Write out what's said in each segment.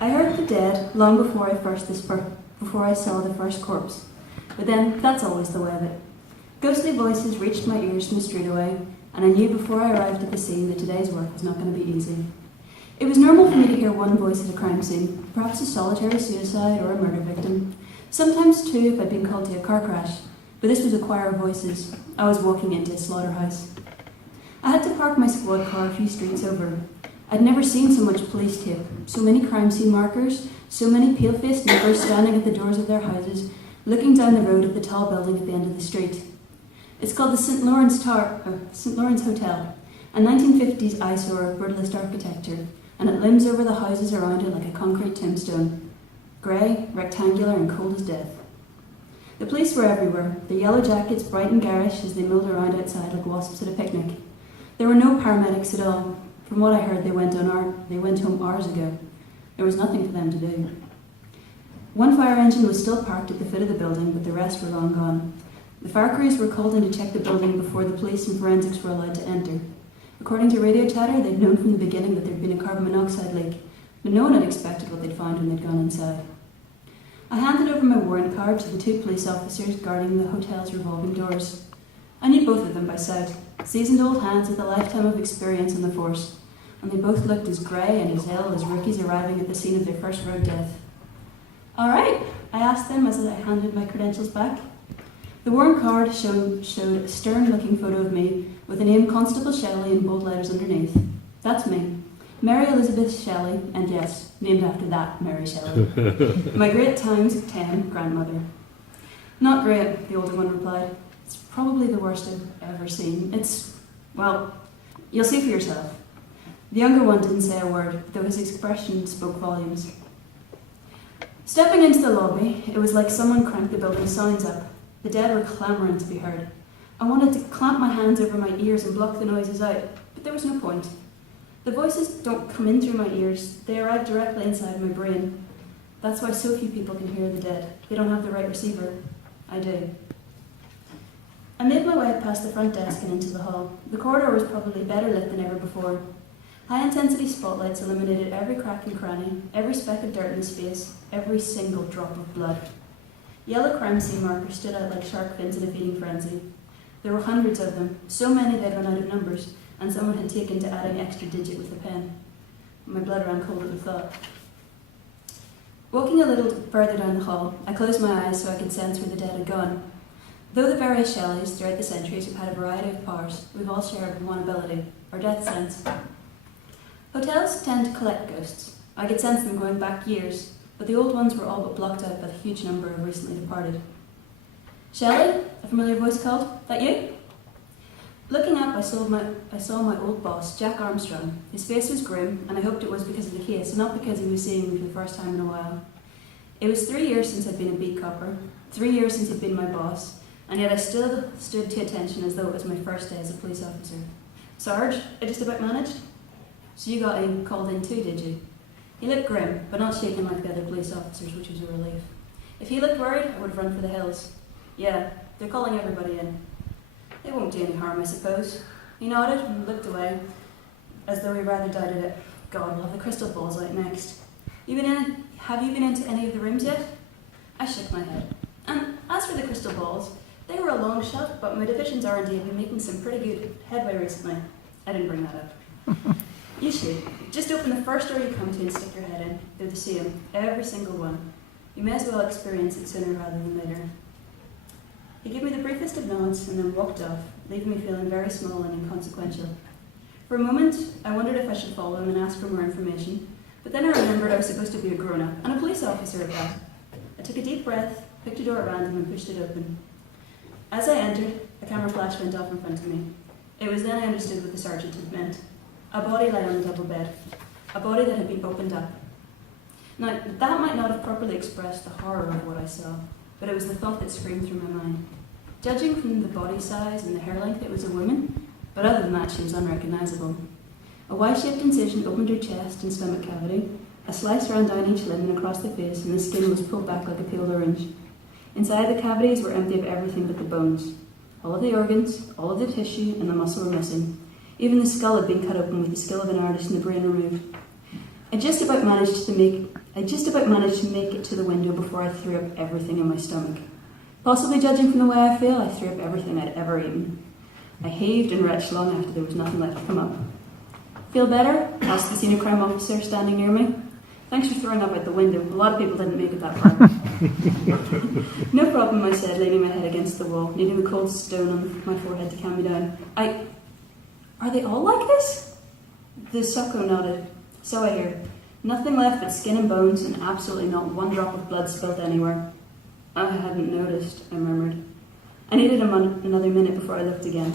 I heard the dead long before I saw the first corpse. But then, that's always the way of it. Ghostly voices reached my ears from a street away, and I knew before I arrived at the scene that today's work was not going to be easy. It was normal for me to hear one voice at a crime scene, perhaps a solitary suicide or a murder victim. Sometimes too if I'd been called to a car crash, but this was a choir of voices. I was walking into a slaughterhouse. I had to park my squad car a few streets over. I'd never seen so much police tape, so many crime scene markers, so many pale-faced neighbours standing at the doors of their houses, looking down the road at the tall building at the end of the street. It's called the St. Lawrence Hotel, a 1950s eyesore of brutalist architecture, and it looms over the houses around it like a concrete tombstone. Grey, rectangular and cold as death. The police were everywhere, their yellow jackets bright and garish as they milled around outside like wasps at a picnic. There were no paramedics at all. From what I heard, they went home hours ago. There was nothing for them to do. One fire engine was still parked at the foot of the building, but the rest were long gone. The fire crews were called in to check the building before the police and forensics were allowed to enter. According to radio chatter, they'd known from the beginning that there'd been a carbon monoxide leak, but no one had expected what they'd found when they'd gone inside. I handed over my warrant card to the two police officers guarding the hotel's revolving doors. I knew both of them by sight, seasoned old hands with a lifetime of experience on the force, and they both looked as grey and as ill as rookies arriving at the scene of their first road death. "All right," I asked them as I handed my credentials back. The warrant card showed a stern-looking photo of me with the name Constable Shelley in bold letters underneath. That's me. Mary Elizabeth Shelley, and yes, named after that Mary Shelley. My great times 10 grandmother. "Not great," the older one replied. "It's probably the worst I've ever seen. Well, you'll see for yourself." The younger one didn't say a word, though his expression spoke volumes. Stepping into the lobby, it was like someone cranked the building signs up. The dead were clamouring to be heard. I wanted to clamp my hands over my ears and block the noises out, but there was no point. The voices don't come in through my ears, they arrive directly inside my brain. That's why so few people can hear the dead. They don't have the right receiver. I do. I made my way past the front desk and into the hall. The corridor was probably better lit than ever before. High-intensity spotlights illuminated every crack and cranny, every speck of dirt in space, every single drop of blood. Yellow crime scene markers stood out like shark fins in a feeding frenzy. There were hundreds of them, so many they'd run out of numbers, and someone had taken to adding extra digit with a pen. My blood ran cold at the thought. Walking a little further down the hall, I closed my eyes so I could sense where the dead had gone. Though the various Shelleys throughout the centuries have had a variety of powers, we've all shared one ability, our death sense. Hotels tend to collect ghosts. I could sense them going back years, but the old ones were all but blocked out by the huge number of recently departed. "Shelley?" a familiar voice called. "That you?" Looking up, I saw my old boss, Jack Armstrong. His face was grim, and I hoped it was because of the case, and not because he was seeing me for the first time in a while. It was 3 years since I'd been a beat copper, 3 years since he'd been my boss, and yet I still stood to attention as though it was my first day as a police officer. "Sarge, I just about managed." "So you got called in too, did you?" He looked grim, but not shaken like the other police officers, which was a relief. If he looked worried, I would have run for the hills. "Yeah, they're calling everybody in." "It won't do any harm, I suppose." He nodded and looked away, as though he rather doubted it. God, we'll have the crystal balls out next. Have you been into any of the rooms yet?" I shook my head. And as for the crystal balls, they were a long shot, but my division's R&D have been making some pretty good headway recently. I didn't bring that up. "You should. Just open the first door you come to and stick your head in. They're the same, every single one. You may as well experience it sooner rather than later." He gave me the briefest of nods and then walked off, leaving me feeling very small and inconsequential. For a moment, I wondered if I should follow him and ask for more information, but then I remembered I was supposed to be a grown-up, and a police officer at that. I took a deep breath, picked a door at random and pushed it open. As I entered, a camera flash went off in front of me. It was then I understood what the sergeant had meant. A body lay on the double bed. A body that had been opened up. Now, that might not have properly expressed the horror of what I saw, but it was the thought that screamed through my mind. Judging from the body size and the hair length, it was a woman, but other than that, she was unrecognisable. A Y-shaped incision opened her chest and stomach cavity. A slice ran down each limb and across the face, and the skin was pulled back like a peeled orange. Inside the cavities were empty of everything but the bones. All of the organs, all of the tissue, and the muscle were missing. Even the skull had been cut open with the skill of an artist and the brain removed. I just about managed to make it to the window before I threw up everything in my stomach. Possibly judging from the way I feel, I threw up everything I'd ever eaten. I heaved and retched long after there was nothing left to come up. Feel better? Asked the senior crime officer standing near me. Thanks for throwing up out the window. A lot of people didn't make it that far. No problem, I said, leaning my head against the wall, needing the cold stone on my forehead to calm me down. Are they all like this? The Socko nodded. So I hear. Nothing left but skin and bones, and absolutely not one drop of blood spilt anywhere. I hadn't noticed, I murmured. I needed another minute before I looked again.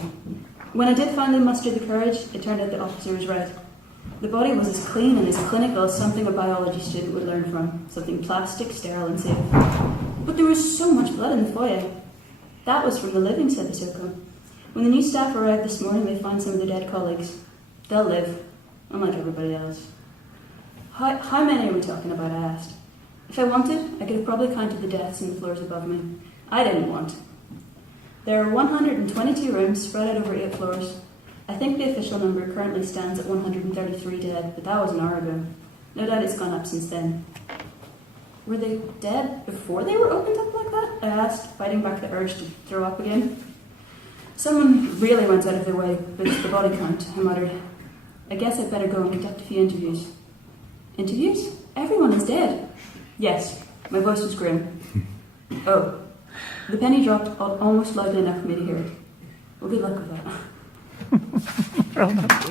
When I did finally muster the courage, it turned out the officer was right. The body was as clean and as clinical as something a biology student would learn from, something plastic, sterile and safe. But there was so much blood in the foyer. That was from the living, said the Socko. When the new staff arrived this morning, they found some of their dead colleagues. They'll live, unlike everybody else. How many are we talking about, I asked. If I wanted, I could have probably counted the deaths on the floors above me. I didn't want. There are 122 rooms spread out over 8 floors. I think the official number currently stands at 133 dead, but that was an hour ago. No doubt it's gone up since then. Were they dead before they were opened up like that? I asked, fighting back the urge to throw up again. Someone really went out of their way to boost the body count, I muttered. I guess I'd better go and conduct a few interviews. Interviews? Everyone is dead. Yes, my voice was grim. Oh, the penny dropped almost loudly enough for me to hear it. Well, good luck with that.